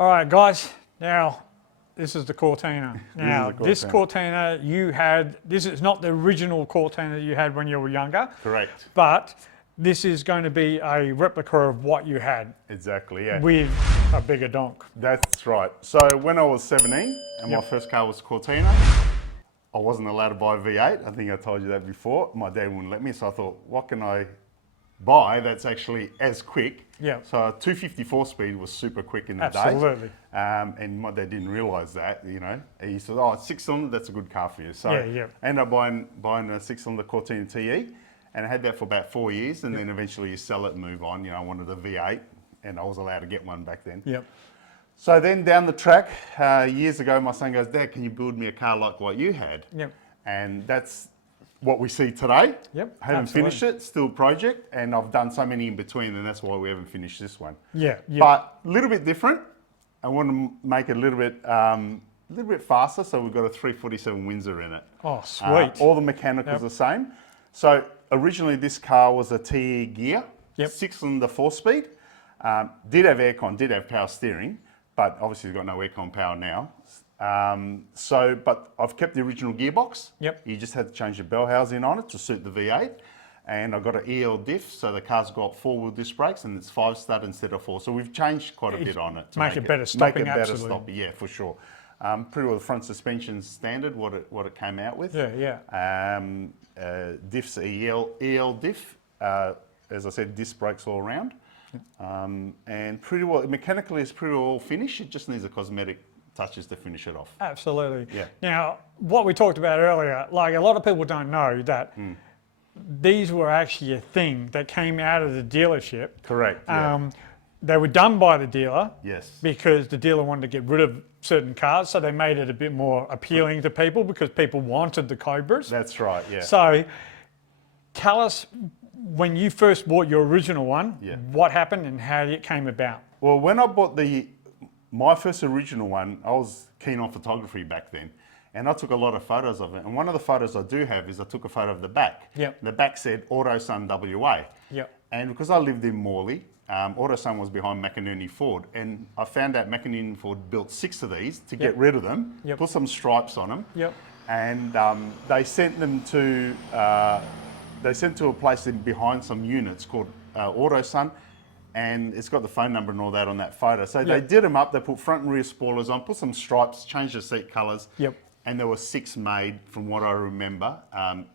All right, guys. Now, this is the Cortina. Now, this Cortina you had, this is not the original Cortina you had when you were younger. Correct. But this is going to be a replica of what you had. Exactly, yeah. With a bigger donk. That's right. So when I was 17 and my first car was Cortina, I wasn't allowed to buy a V8. I think I told you that before. My dad wouldn't let me, so I thought, what can I buy that's actually as quick? Yeah. So a 254 speed was super quick in the day. Absolutely. And my dad didn't realise that, you know. He said, oh, 6-cylinder, that's a good car for you. So yeah. I ended up buying a 6-cylinder Cortina TE, and I had that for about 4 years, and then eventually you sell it and move on. You know, I wanted a V8, and I was allowed to get one back then. Yep. So then down the track, years ago, my son goes, Dad, can you build me a car like what you had? Yep. And that's what we see today. Yep. I haven't finished it, still a project, and I've done so many in between, and that's why we haven't finished this one. Yeah. But a little bit different. I want to make it a little bit faster, so we've got a 347 Windsor in it. Oh, sweet. All the mechanicals the same. So originally this car was a TE Ghia, 6-cylinder 4-speed. Did have aircon, did have power steering, but obviously we've got no aircon power now. But I've kept the original gearbox. Yep. You just had to change the bell housing on it to suit the V8. And I've got an EL Diff, so the car's got 4-wheel disc brakes and it's 5-stud instead of 4. So we've changed quite a bit on it to make it better stopping. Make it better stopping, yeah, for sure. Pretty well the front suspension's standard, what it came out with. Yeah. Diff's EL Diff, as I said, disc brakes all around. And pretty well, mechanically it's pretty well finished. It just needs a cosmetic touches to finish it off. Absolutely. Yeah. Now, what we talked about earlier, like a lot of people don't know that these were actually a thing that came out of the dealership. Correct. Yeah. They were done by the dealer. Yes. Because the dealer wanted to get rid of certain cars, so they made it a bit more appealing to people because people wanted the Cobras. That's right, yeah. So, tell us, when you first bought your original one, what happened and how it came about? Well, when I bought my first original one, I was keen on photography back then, and I took a lot of photos of it. And one of the photos I do have is I took a photo of the back. Yep. The back said AutoSun WA. Yep. And because I lived in Morley, AutoSun was behind McInerney Ford, and I found out McInerney Ford built 6 of these to get rid of them, put some stripes on them, and they sent them to a place behind some units called AutoSun, and it's got the phone number and all that on that photo. So they did them up, they put front and rear spoilers on, put some stripes, changed the seat colours, and there were 6 made, from what I remember,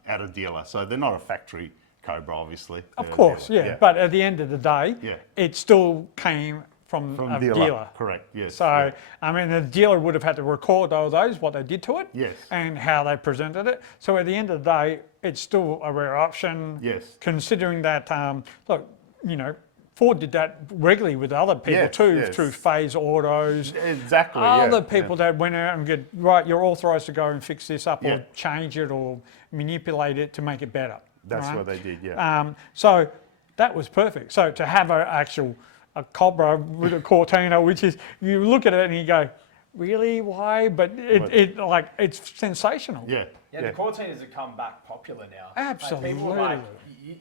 at a dealer. So they're not a factory Cobra, obviously. Of course, but at the end of the day, it still came from a dealer. Correct, yes. So, I mean, the dealer would have had to record all those, what they did to it, and how they presented it. So at the end of the day, it's still a rare option. Yes. Considering that, look, you know, Ford did that regularly with other people too, through phase autos. Exactly, Other people that went out and get, right, you're authorised to go and fix this up or change it or manipulate it to make it better. That's what they did, so that was perfect. So to have a Cobra with a Cortina, which is, you look at it and you go, really, why? But it's sensational. Yeah, the Cortinas have come back popular now. Absolutely.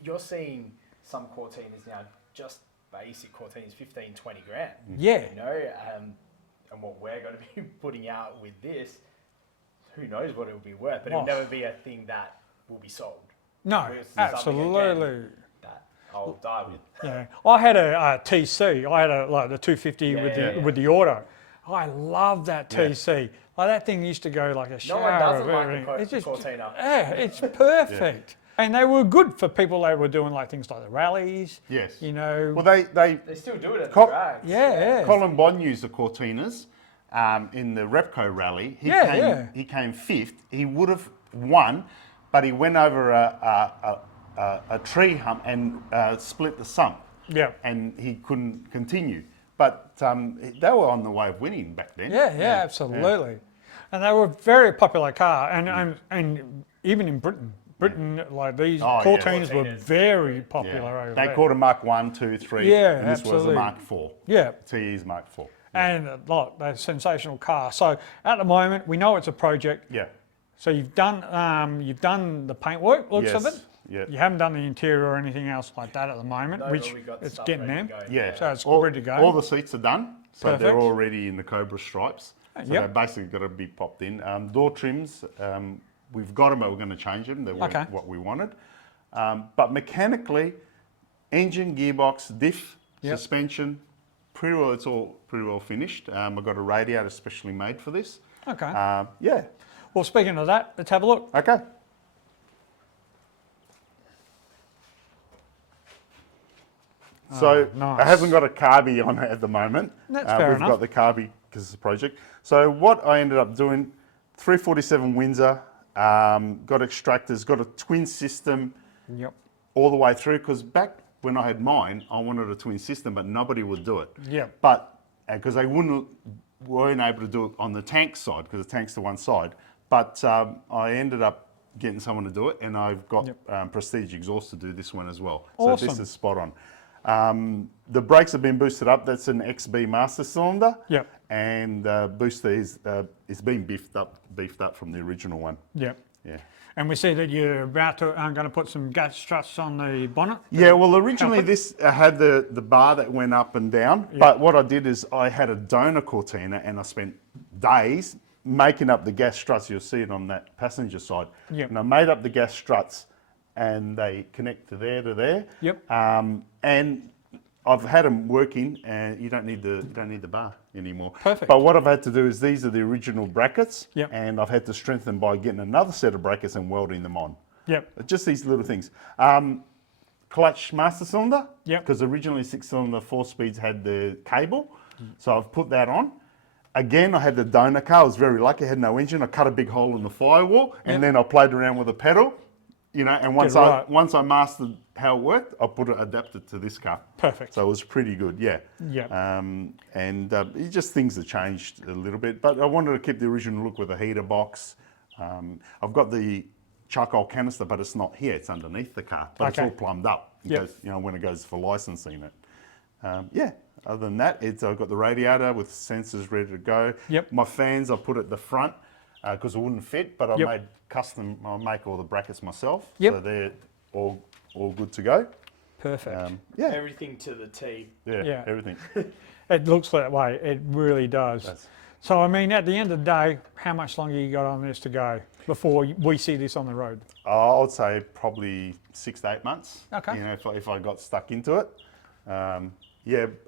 You're seeing some Cortinas now, just basic Cortinas, 15, 20 grand. Yeah. You know, and what we're going to be putting out with this, who knows what it'll be worth, but it'll never be a thing that will be sold. No, absolutely. That I'll die with. Yeah, I had a TC. I had the 250 with the auto. I love that TC. Like that thing used to go like a shower. No one doesn't of like everything. the Cortina. Yeah, it's perfect. And they were good for people that were doing like things like the rallies. Yes. You know. Well, they still do it at the drags. Yeah. Colin Bond used the Cortinas in the Repco rally. He came 5th. He would have won, but he went over a tree hump and split the sump. Yeah. And he couldn't continue. But they were on the way of winning back then. Yeah, absolutely. Yeah. And they were a very popular car, and even in Britain, like these Cortinas were very popular over there. They called a Mark 1, 2, 3, and this was a Mark 4. Yeah. TE's Mark 4. Yeah. And they're a sensational car. So at the moment, we know it's a project. Yeah. So you've done the paintwork, looks of it. Yeah. You haven't done the interior or anything else like that at the moment, which it's getting there. Yeah. So it's ready to go. All the seats are done. So they're Perfect. already in the Cobra stripes. So Yep. they're basically got to be popped in. Door trims, we've got them, but we're going to change them. They weren't Okay. what we wanted. But mechanically, engine, gearbox, diff, Yep. suspension, pretty well, it's all pretty well finished. I've got a radiator specially made for this. Okay. Yeah. Well, speaking of that, let's have a look. Okay. So nice. it hasn't got a carby on it at the moment. That's fair we've enough. got the carby because it's a project. So what I ended up doing, 347 Windsor, got extractors, got a twin system Yep. all the way through, because back when I had mine, I wanted a twin system, but nobody would do it. Yep. But, because they weren't able to do it on the tank side, because the tank's to one side. But I ended up getting someone to do it, and I've got Prestige exhaust to do this one as well. So this Awesome. is spot on. The brakes have been boosted up. That's an XB master cylinder. Yep. And booster is it's been beefed up from the original one. Yep. Yeah. And we see that you're about to, going to put some gas struts on the bonnet. Yeah, well, originally this had the bar that went up and down, but what I did is I had a donor Cortina, and I spent days making up the gas struts. You'll see it on that passenger side. Yep. And I made up the gas struts, and they connect to there. Yep. And I've had them working, and you don't need the bar anymore. Perfect. But what I've had to do is these are the original brackets, Yep. and I've had to strengthen by getting another set of brackets and welding them on. Yep. Just these little things. Clutch master cylinder, Yep. because originally 6-cylinder 4 speeds had the cable, so I've put that on. Again, I had the donor car. I was very lucky. I had no engine. I cut a big hole in the firewall, and then I played around with a pedal. And once right. I mastered how it worked, I put it adapted to this car. Perfect. So it was pretty good, yeah. Yeah. It's just things have changed a little bit, but I wanted to keep the original look with a heater box. I've got the charcoal canister, but it's not here. It's underneath the car, but it's Okay. all plumbed up. Yep. Because, when it goes for licensing it. Other than that, I've got the radiator with sensors ready to go. Yep. My fans I put at the front because it wouldn't fit, but I Yep. made custom. I make all the brackets myself, Yep. so they're all good to go. Perfect. Yeah, Everything to the T. Yeah. everything. It looks that way. It really does. So, I mean, at the end of the day, how much longer you got on this to go before we see this on the road? I would say probably 6 to 8 months. Okay. If I got stuck into it.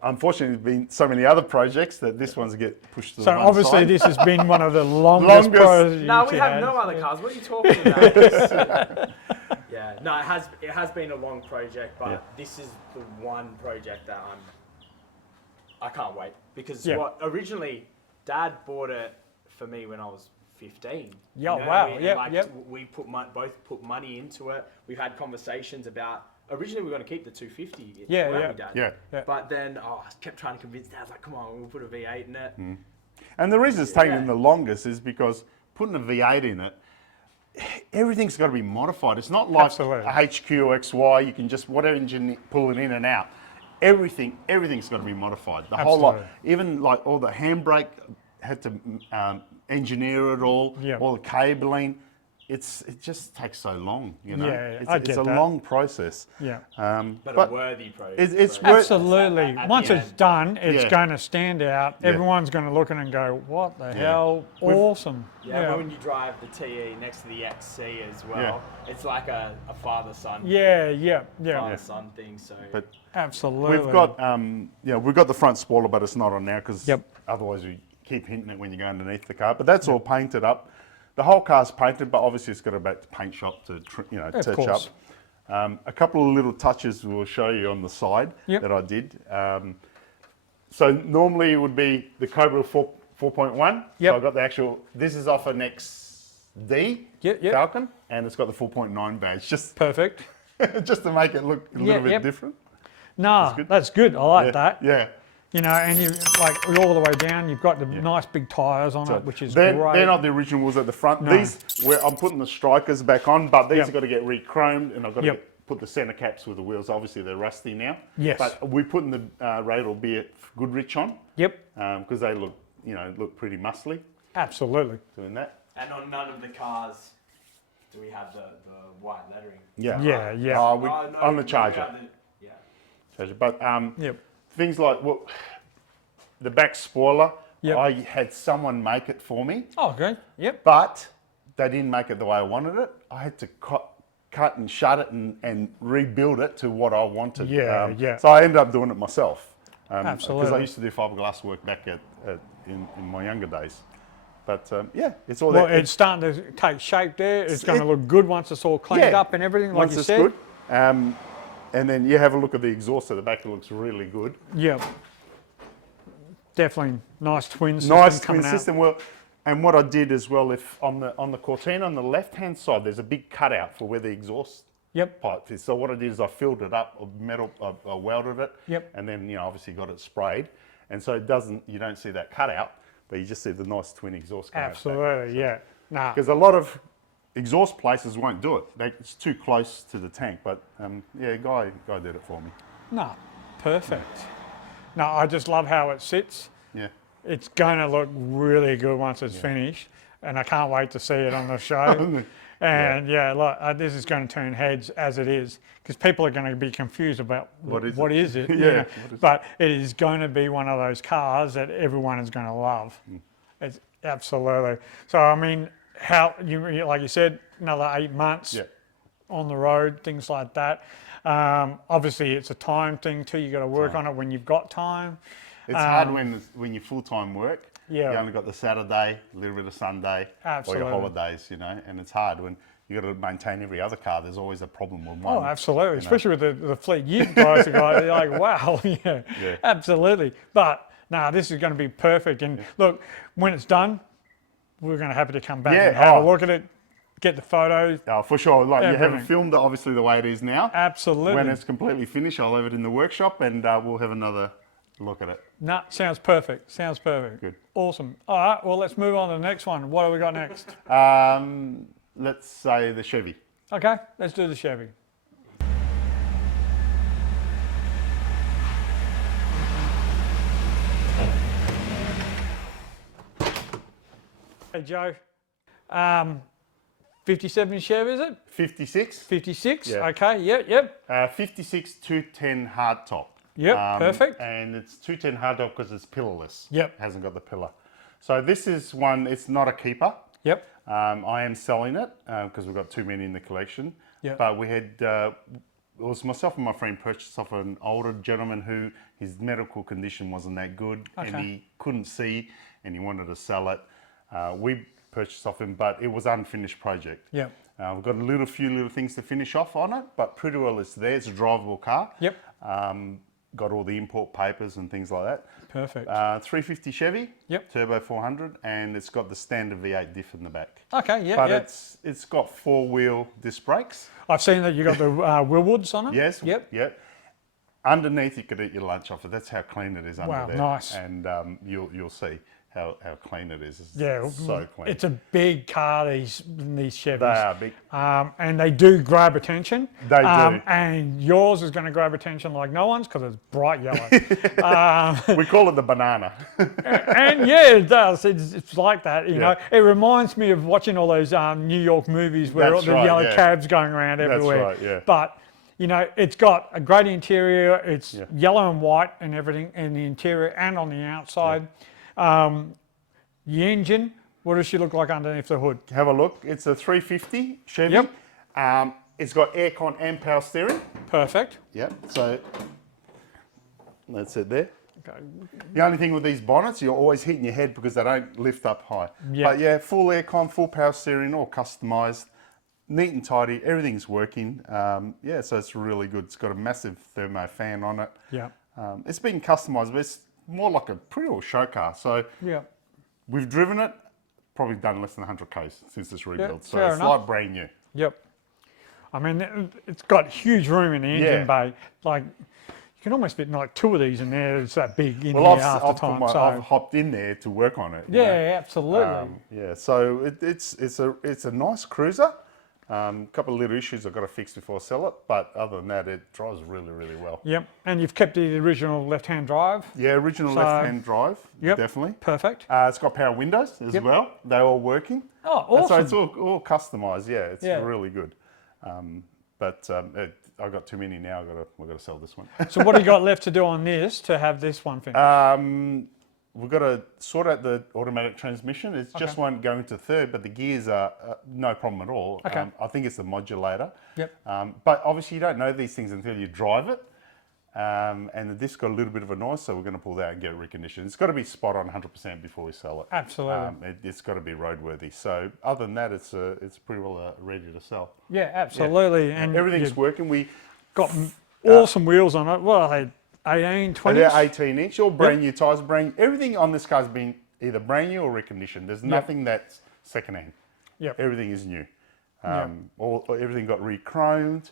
Unfortunately, there's been so many other projects that this one's get pushed to the So one obviously side. this has been one of the longest projects. No, we you have had. no other cars. What are you talking about? Yeah, no, it has been a long project, but this is the one project that I can't wait, because originally Dad bought it for me when I was 15. Yeah, wow, We both put money into it. We've had conversations about. Originally, we were going to keep the 250. weren't we, Dad? Yeah. But then I kept trying to convince Dad. I was like, come on, we'll put a V8 in it. And the reason it's taken the longest is because putting a V8 in it, everything's got to be modified. It's not like Absolutely. a HQ or XY. You can just whatever engine pull it in and out. Everything's got to be modified. The whole lot, even like all the handbrake had to engineer it all. Yeah. All the cabling. It just takes so long, Yeah, It's, I it's get a that. long process. Yeah. But a worthy project. It's Absolutely. At Once the it's end. done, it's Yeah. going to stand out. Yeah. Everyone's going to look at it and go, what the hell? Awesome. Yeah, but when you drive the TE next to the XC as well, it's like a father-son, Yeah. father-son thing. So But Absolutely. we've got we've got the front spoiler, but it's not on now because Yep. otherwise we keep hinting it when you go underneath the car. But that's all painted up. The whole car's painted, but obviously it's got to go back to paint shop to touch course. up. A couple of little touches we'll show you on the side that I did. So normally it would be the Cobra 4.1. Yep. So I got the actual. This is off an XD Yep. Falcon, and it's got the 4.9 badge, just Perfect. just to make it look a little bit different. No, that's good. I like that. Yeah. And you like all the way down, you've got the nice big tyres on it, which is They're great. not the originals at the front. No. These, I'm putting the strikers back on, but these Yep. have got to get re-chromed, and I've got to Yep. put the centre caps with the wheels. Obviously, they're rusty now. Yes. But we're putting the Radial Beer Goodrich on. Yep. Because they look pretty muscly Absolutely. doing that. and on none of the cars do we have the white lettering. Yeah. Yeah. On the we Charger. have the- Charger. But Yep. things like the back spoiler, Yep. I had someone make it for me, Oh, okay. Yep. but they didn't make it the way I wanted it. I had to cut and shut it and rebuild it to what I wanted. Yeah, yeah. So I ended up doing it myself. Absolutely. Because I used to do fiberglass work back in my younger days. But yeah, it's all Well, there. it's starting to take shape there. It's going to look good once it's all cleaned up and everything, like Once you it's said. good. And then you have a look at the exhaust at the back. It looks really good. Yeah. Definitely nice twin system. Nice twin coming out. system. Well, and what I did as well, if on the Cortina on the left-hand side, there's a big cutout for where the exhaust Yep. pipe is. So what I did is I filled it up of metal, I welded it, Yep. and then obviously got it sprayed, and so you don't see that cutout, but you just see the nice twin exhaust. Absolutely, yeah. Nah. Because a lot of exhaust places won't do it. It's too close to the tank, but yeah, guy did it for me. No, perfect. No, I just love how it sits. Yeah. It's going to look really good once it's finished, and I can't wait to see it on the show. And yeah, look, this is going to turn heads as it is, because people are going to be confused about what is it. Yeah. But it is going to be one of those cars that everyone is going to love. It's absolutely. So I mean, like you said, another 8 months on the road, things like that. Obviously, it's a time thing too. You got to work on it when you've got time. It's hard when you full-time work. Yeah. You only got the Saturday, a little bit of Sunday, Absolutely. or your holidays, and it's hard when you got to maintain every other car. There's always a problem with one. Oh, absolutely. Especially with the fleet you guys have got. You're like, wow, yeah, absolutely. But no, this is going to be perfect. And look, when it's done, we're going to happy to come back and have a look at it, get the photos. Oh, for sure. Like you Everything. haven't filmed it obviously the way it is now. Absolutely. When it's completely finished, I'll have it in the workshop and we'll have another look at it. No, sounds perfect. Sounds perfect. Good. Awesome. All right, well, let's move on to the next one. What have we got next? Let's say the Chevy. Okay, let's do the Chevy. Hey, Joe. 57 Chevy, is it? 56. 56? Yeah. Okay, yep. 56 210 hardtop. Yep, perfect. And it's 210 hardtop because it's pillarless. Yep. It hasn't got the pillar. So this is one, it's not a keeper. Yep. I am selling it because we've got too many in the collection. Yep. But we had, it was myself and my friend purchased off an older gentleman who his medical condition wasn't that good and he couldn't see and he wanted to sell it. We purchased off him, but it was an unfinished project. Yep. We've got a few little things to finish off on it, but pretty well it's there. It's a drivable car. Yep. Got all the import papers and things like that. Perfect. 350 Chevy. Yep. Turbo 400, and it's got the standard V8 diff in the back. Okay, yeah, But yeah. it's got 4-wheel disc brakes. I've seen that you got the Willwoods on it. Yes. Yep. Yep. Underneath, you could eat your lunch off it. That's how clean it is under Wow, there. nice. And you'll see how clean it is. It's Yeah, so clean. it's a big car, these Chevys. They are big. And they do grab attention. They do. And yours is going to grab attention like no one's because it's bright yellow. We call it the banana. And yeah, it does. It's like that, you know. It reminds me of watching all those New York movies where all That's the right, yellow yeah. cabs going around everywhere. right, yeah. But, you know, it's got a great interior. It's yellow and white and everything in the interior and on the outside. The engine, what does she look like underneath the hood? Have a look. It's a 350 Chevy. Yep. It's got aircon and power steering. Perfect. Yep. So that's it there. Okay. The only thing with these bonnets, you're always hitting your head because they don't lift up high. Yeah. But yeah, full aircon, full power steering, all customised, neat and tidy. Everything's working. Yeah, so it's really good. It's got a massive thermo fan on it. Yeah. It's been customised, but it's more like a pretty old show car. So Yeah. we've driven it, probably done less than 100 Ks since it's rebuilt. So fair it's enough. like brand new. Yep. I mean, it's got huge room in the engine bay. Like, you can almost fit like two of these in there. It's that big in Well, here half the time. I've hopped in there to work on it. you Yeah, know. absolutely. Yeah, so it's a nice cruiser. Couple of little issues I've got to fix before I sell it, but other than that, it drives really, really well. Yep. And you've kept the original left-hand drive. Yeah, original So- left-hand drive, Yep. definitely. Perfect. It's got power windows as well. They're all working. Oh, And awesome. so it's all customised. Yeah, it's Yeah. really good. I've got too many now. We've got to sell this one. So what do you got left to do on this to have this one finished? we've got to sort out the automatic transmission. It just won't go into third, but the gears are no problem at all. Okay. I think it's the modulator. Yep. But obviously you don't know these things until you drive it. And the disc got a little bit of a noise, so we're going to pull that out and get it reconditioned. It's got to be spot on 100% before we sell it. Absolutely. It's got to be roadworthy. So other than that, it's pretty well ready to sell. Yeah, absolutely. Yeah. And everything's working. We got awesome wheels on it. Well, I had 18, 20. They're 18-inch, all brand new tyres. Everything on this car's been either brand new or reconditioned. There's nothing that's second-hand. Yep. Everything is new. Everything got re-chromed.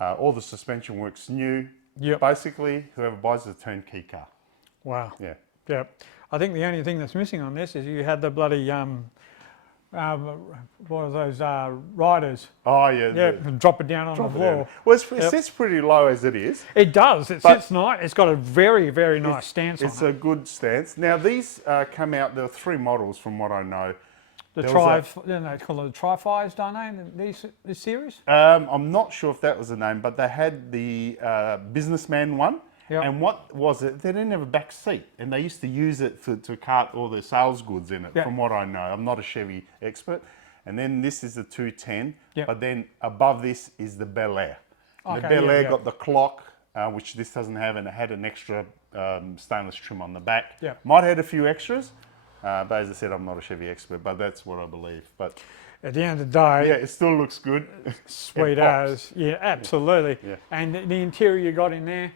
All the suspension works new. Yep. Basically, whoever buys is a turnkey car. Wow. Yeah. Yeah. I think the only thing that's missing on this is you had the bloody what are those riders? Oh yeah. Yeah, drop it down on the floor. Well, it sits pretty low as it is. It does. It sits nice. It's got a very, very nice stance on it. It's a good stance. Now these come out. There are 3 models from what I know. They call it the Tri-Fives, don't they? This series. I'm not sure if that was the name, but they had the businessman one. Yep. And what was it? They didn't have a back seat, and they used to use it to cart all their sales goods in it, from what I know. I'm not a Chevy expert. And then this is the 210, but then above this is the Bel Air. Okay, the Bel Air got the clock, which this doesn't have, and it had an extra stainless trim on the back. Yeah. Might have had a few extras, but as I said, I'm not a Chevy expert, but that's what I believe. But at the end of the day, yeah, it still looks good. Sweet as, yeah, absolutely. Yeah. And the interior you got in there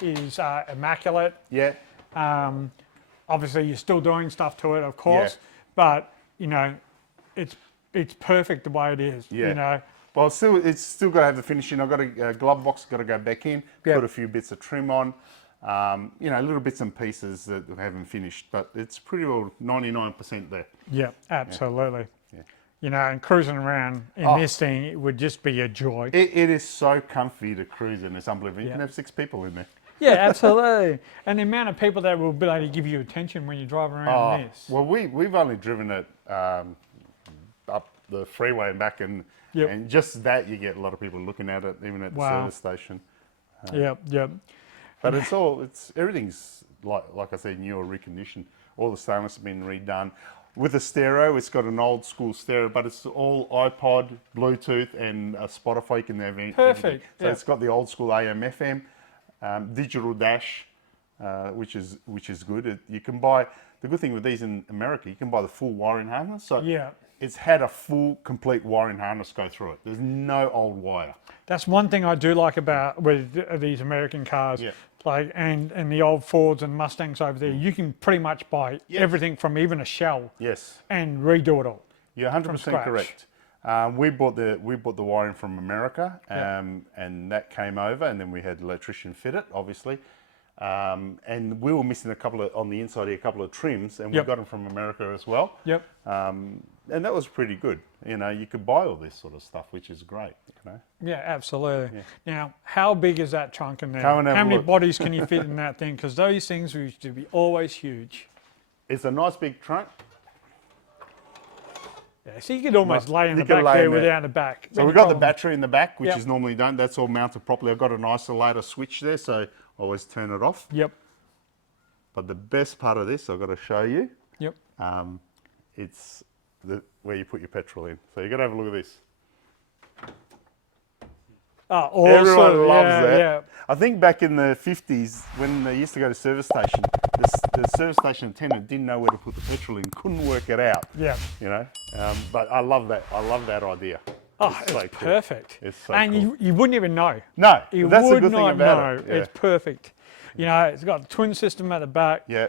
is immaculate. Yeah. Obviously, you're still doing stuff to it, of course, but you know, it's perfect the way it is. Yeah. You know. Well, it's still got to have the finishing. I've got a glove box, got to go back in, put a few bits of trim on. You know, little bits and pieces that haven't finished, but it's pretty well 99% there. Yeah, absolutely. Yeah. You know, and cruising around in this thing, it would just be a joy. It is so comfy to cruise in. It's unbelievable. You can have 6 people in there. Yeah, absolutely. And the amount of people that will be able to give you attention when you drive around this. Well, we've only driven it up the freeway and back, and just that you get a lot of people looking at it, even at the service station. Yep. But everything's like I said, new or reconditioned. All the stainless have been redone. With a stereo, it's got an old school stereo, but it's all iPod, Bluetooth, and Spotify. You can have anything. Perfect. So it's got the old school AM, FM, digital dash, which is good. You can buy, the good thing with these in America, you can buy the full wiring harness. So it's had a full, complete wiring harness go through it. There's no old wire. That's one thing I do like about with these American cars. Yeah. Like and the old Fords and Mustangs over there, you can pretty much buy everything from even a shell. Yes. And redo it all. You're 100% correct. We bought the wiring from America, and that came over, and then we had the electrician fit it, obviously. And we were missing on the inside here, a couple of trims, and we got them from America as well. Yep. And that was pretty good. You know, you could buy all this sort of stuff, which is great. You know. Yeah, absolutely. Yeah. Now, how big is that trunk in there? How many bodies can you fit in that thing? Because those things used to be always huge. It's a nice big trunk. Yeah, so you could almost lay in the back there without the back. So we've got the battery in the back, which is normally done. That's all mounted properly. I've got an isolator switch there, so I always turn it off. Yep. But the best part of this, I've got to show you. Yep. It's where you put your petrol in. So you've got to have a look at this. Oh, awesome. Everyone loves that. Yeah. I think back in the 50s, when they used to go to service station, the service station attendant didn't know where to put the petrol in, couldn't work it out. Yeah. You know, but I love that. I love that idea. Oh, it's so perfect. It's so and cool. you wouldn't even know. No, you that's would the good thing about it. Yeah. It's perfect. You know, it's got a twin system at the back. Yeah.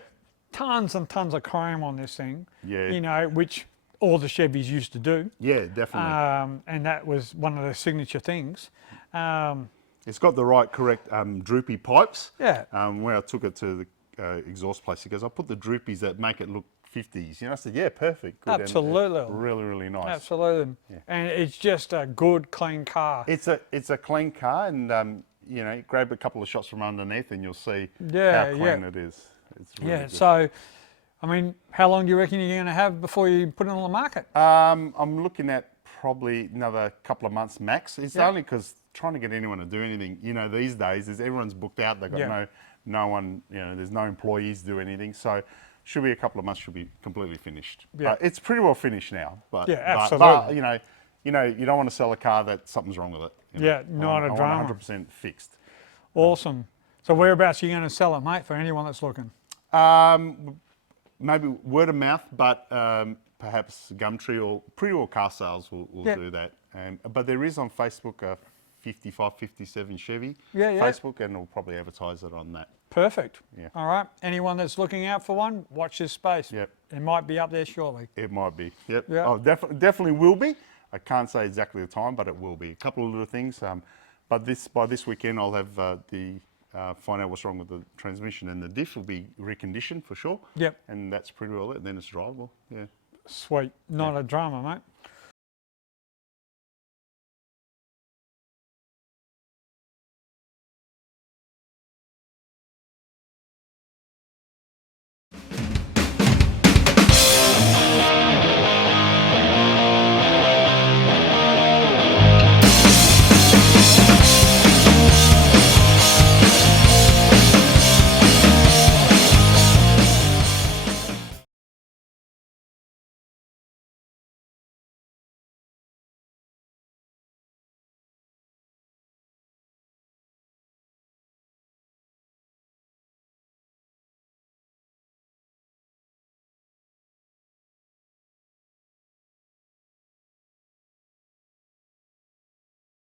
Tons and tons of chrome on this thing. Yeah. You know, which all the Chevys used to do. Yeah, definitely. And that was one of the signature things. It's got the right, correct droopy pipes. Yeah. Where I took it to the exhaust place, he goes, I put the droopies that make it look 50s. You know, I said, yeah, perfect. Good. Absolutely. And really, really nice. Absolutely. Yeah. And it's just a good, clean car. It's a clean car, and you know, grab a couple of shots from underneath, and you'll see how clean it is. It's really good. So, I mean, how long do you reckon you're going to have before you put it on the market? I'm looking at probably another couple of months max. It's only because trying to get anyone to do anything, you know, these days everyone's booked out. They've got no one, you know, there's no employees do anything. So should be a couple of months, should be completely finished. Yeah. It's pretty well finished now, but, Yeah, but absolutely. you don't want to sell a car that something's wrong with it. Yeah, not a drama. I want 100% fixed. Awesome. So whereabouts are you going to sell it, mate, for anyone that's looking? Maybe word of mouth, but perhaps Gumtree or pre-or car sales will do that. But there is on Facebook a 55, 57 Chevy Facebook, and we'll probably advertise it on that. Perfect. Yeah. All right. Anyone that's looking out for one, watch this space. Yep. It might be up there shortly. It might be. Yep. Yep. Oh, definitely will be. I can't say exactly the time, but it will be. A couple of little things. But by this weekend, I'll have find out what's wrong with the transmission, and the diff will be reconditioned for sure. Yep. And that's pretty well it. Then it's drivable. Yeah. Sweet. Not a drama, mate.